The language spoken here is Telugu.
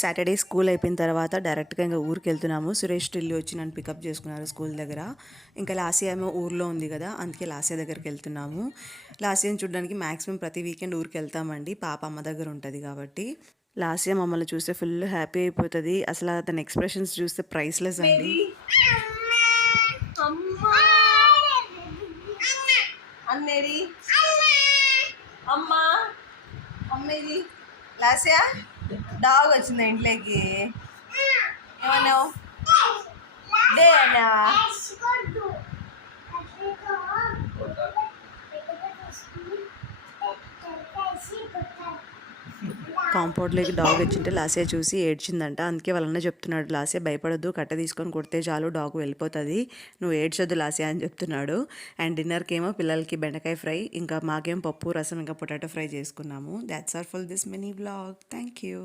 సాటర్డే స్కూల్ అయిపోయిన తర్వాత డైరెక్ట్గా ఇంకా ఊరికి వెళ్తున్నాము. సురేష్ ఢిల్లీ వచ్చి నన్ను పికప్ చేసుకున్నారు స్కూల్ దగ్గర. ఇంకా లాసియా ఏమో ఊర్లో ఉంది కదా, అందుకే లాసియా దగ్గరికి వెళ్తున్నాము. లాసియాని చూడడానికి మ్యాక్సిమం ప్రతి వీకెండ్ ఊరికి వెళ్తామండి, పాప అమ్మ దగ్గర ఉంటుంది కాబట్టి. లాసియా మమ్మల్ని చూస్తే ఫుల్ హ్యాపీ అయిపోతుంది. అసలు తన ఎక్స్ప్రెషన్స్ చూస్తే ప్రైస్లెస్ అండి. అన్నేది అమ్మా అమ్మేది లాస్యా డాగ్ వచ్చింది ఇంట్లోకి. ఏమన్నావు? డే అన్నా. కాంపౌండ్లోకి డాగ్ వచ్చింటే లాసియా చూసి ఏడ్చిందంట. అందుకే వాళ్ళన్న చెప్తున్నాడు, లాసియా భయపడొద్దు, కట్ట తీసుకొని కొడితే చాలు డాగ్ వెళ్ళిపోతుంది, నువ్వు ఏడ్చొద్దు లాసియా అని చెప్తున్నాడు. అండ్ డిన్నర్కి ఏమో పిల్లలకి బెండకాయ ఫ్రై, ఇంకా మాకేం పప్పు రసం ఇంకా పొటాటో ఫ్రై చేసుకున్నాము. That's all for this mini vlog. Thank you.